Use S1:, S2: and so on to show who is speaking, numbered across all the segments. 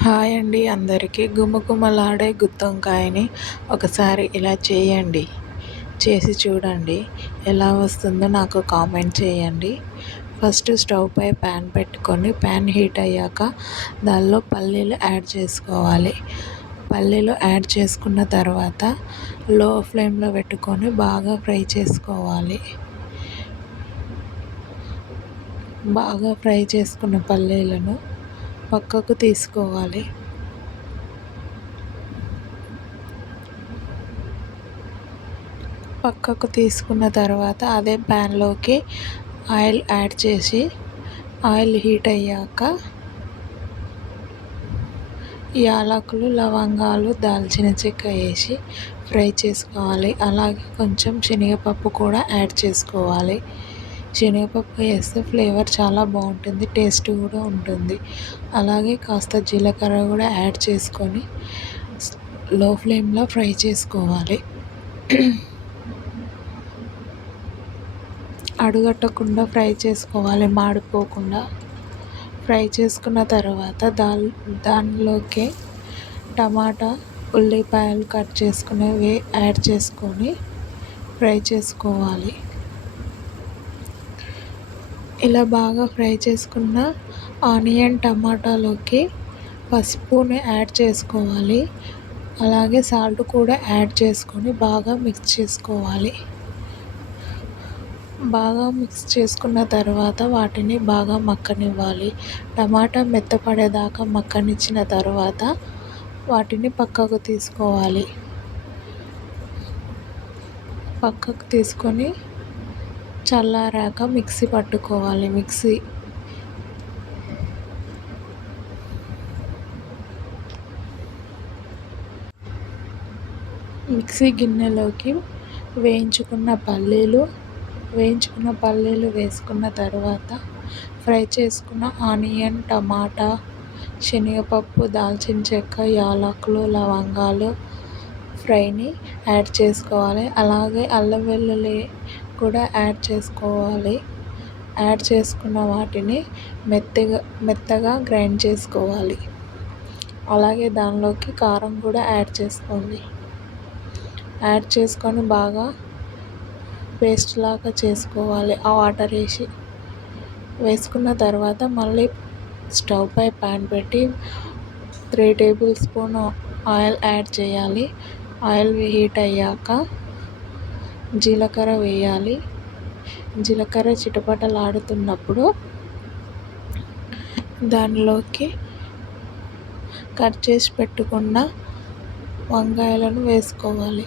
S1: Hi అండి అందరికీ. గుమగుమలాడే గుత్తొంకాయని ఒకసారి ఇలా చేయండి. చేసి చూడండి ఎలా వస్తుందో నాకు కామెంట్ చేయండి. ఫస్ట్ స్టవ్ పై ప్యాన్ పెట్టుకొని ప్యాన్ హీట్ అయ్యాక దానిలో పల్లీలు యాడ్ చేసుకోవాలి. పల్లీలు యాడ్ చేసుకున్న తర్వాత లో ఫ్లేమ్లో పెట్టుకొని బాగా ఫ్రై చేసుకోవాలి. బాగా ఫ్రై చేసుకున్న పల్లీలను పక్కకు తీసుకోవాలి. పక్కకు తీసుకున్న తర్వాత అదే ప్యాన్లోకి ఆయిల్ యాడ్ చేసి ఆయిల్ హీట్ అయ్యాక యాలకులు లవంగాలు దాల్చిన చెక్క వేసి ఫ్రై చేసుకోవాలి. అలాగే కొంచెం శనగపప్పు కూడా యాడ్ చేసుకోవాలి. శనగపప్పు వేస్తే ఫ్లేవర్ చాలా బాగుంటుంది టేస్ట్ కూడా ఉంటుంది. అలాగే కాస్త జీలకర్ర కూడా యాడ్ చేసుకొని లో ఫ్లేమ్లో ఫ్రై చేసుకోవాలి. అడుగట్టకుండా ఫ్రై చేసుకోవాలి మాడిపోకుండా. ఫ్రై చేసుకున్న తర్వాత దా దానిలోకి టమాటా ఉల్లిపాయలు కట్ చేసుకునేవి యాడ్ చేసుకొని ఫ్రై చేసుకోవాలి. ఇలా బాగా ఫ్రై చేసుకున్న ఆనియన్ టమాటాలోకి పసుపుని యాడ్ చేసుకోవాలి. అలాగే సాల్ట్ కూడా యాడ్ చేసుకొని బాగా మిక్స్ చేసుకోవాలి. బాగా మిక్స్ చేసుకున్న తర్వాత వాటిని బాగా మక్కనివ్వాలి. టమాటా మెత్తపడేదాకా మక్కనిచ్చిన తర్వాత వాటిని పక్కకు తీసుకోవాలి. పక్కకు తీసుకొని చల్లారాక మిక్సీ పట్టుకోవాలి. మిక్సీ. మిక్సీ గిన్నెలోకి వేయించుకున్న పల్లీలు వేయించుకున్న పల్లీలు వేసుకున్న తర్వాత ఫ్రై చేసుకున్న ఆనియన్ టమాటా శనగపప్పు దాల్చిన చెక్క యాలకులు లవంగాలు ఫ్రైని యాడ్ చేసుకోవాలి. అలాగే అల్లం వెల్లుల్లి కూడా యాడ్ చేసుకోవాలి. యాడ్ చేసుకున్న వాటిని మెత్తగా మెత్తగా గ్రైండ్ చేసుకోవాలి. అలాగే దానిలోకి కారం కూడా యాడ్ చేసుకోండి. యాడ్ చేసుకొని బాగా పేస్ట్ లాగా చేసుకోవాలి. ఆ వాటర్ వేసి వేసుకున్న తర్వాత మళ్ళీ స్టవ్ పై ప్యాన్ పెట్టి three tablespoon oil add చేయాలి. ఆయిల్ హీట్ అయ్యాక జీలకర్ర వేయాలి. జీలకర్ర చిటపటలాడుతున్నప్పుడు దానిలోకి కట్ చేసి పెట్టుకున్న వంకాయలను వేసుకోవాలి.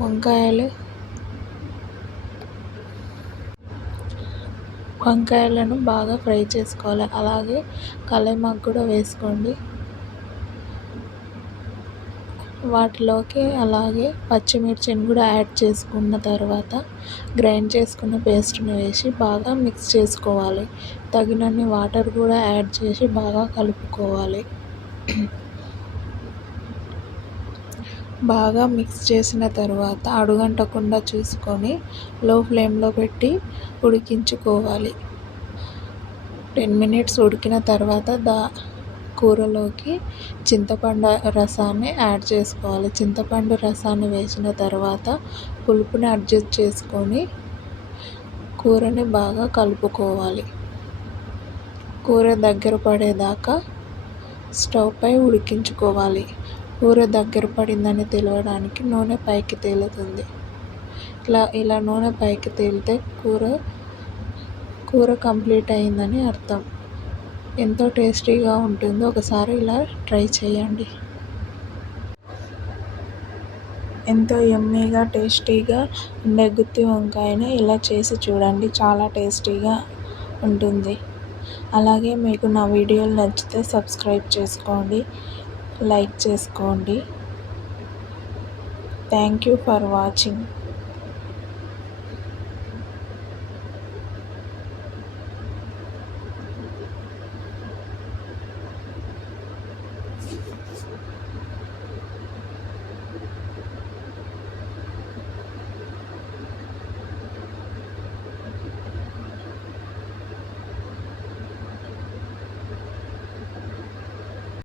S1: వంకాయలు వంకాయలను బాగా ఫ్రై చేసుకోవాలి. అలాగే కలైమాకు కూడా వేసుకోండి. వాటిలోకి అలాగే పచ్చిమిర్చిని కూడా యాడ్ చేసుకున్న తర్వాత గ్రైండ్ చేసుకున్న పేస్ట్ని వేసి బాగా మిక్స్ చేసుకోవాలి. తగినన్ని వాటర్ కూడా యాడ్ చేసి బాగా కలుపుకోవాలి. బాగా మిక్స్ చేసిన తర్వాత అడుగంటకుండా చూసుకొని లో ఫ్లేమ్లో పెట్టి ఉడికించుకోవాలి. టెన్ మినిట్స్ ఉడికిన తర్వాత దా కూరలోకి చింతపండు రసాన్ని యాడ్ చేసుకోవాలి. చింతపండు రసాన్ని వేసిన తర్వాత పులుపుని అడ్జస్ట్ చేసుకొని కూరని బాగా కలుపుకోవాలి. కూర దగ్గర పడేదాకా స్టవ్ పై ఉడికించుకోవాలి. కూర దగ్గర పడిందని తెలియడానికి నూనె పైకి తేలుతుంది. ఇలా ఇలా నూనె పైకి తేలితే కూర కూర కంప్లీట్ అయిందని అర్థం. ఎంతో టేస్టీగా ఉంటుందో ఒకసారి ఇలా ట్రై చేయండి. ఎంతో యమ్మీగా టేస్టీగా ఉండే గుత్తి వంకాయని ఇలా చేసి చూడండి. చాలా టేస్టీగా ఉంటుంది. అలాగే మీకు నా వీడియోలు నచ్చితే సబ్స్క్రైబ్ చేసుకోండి. లైక్ చేసుకోండి. Thank you for watching.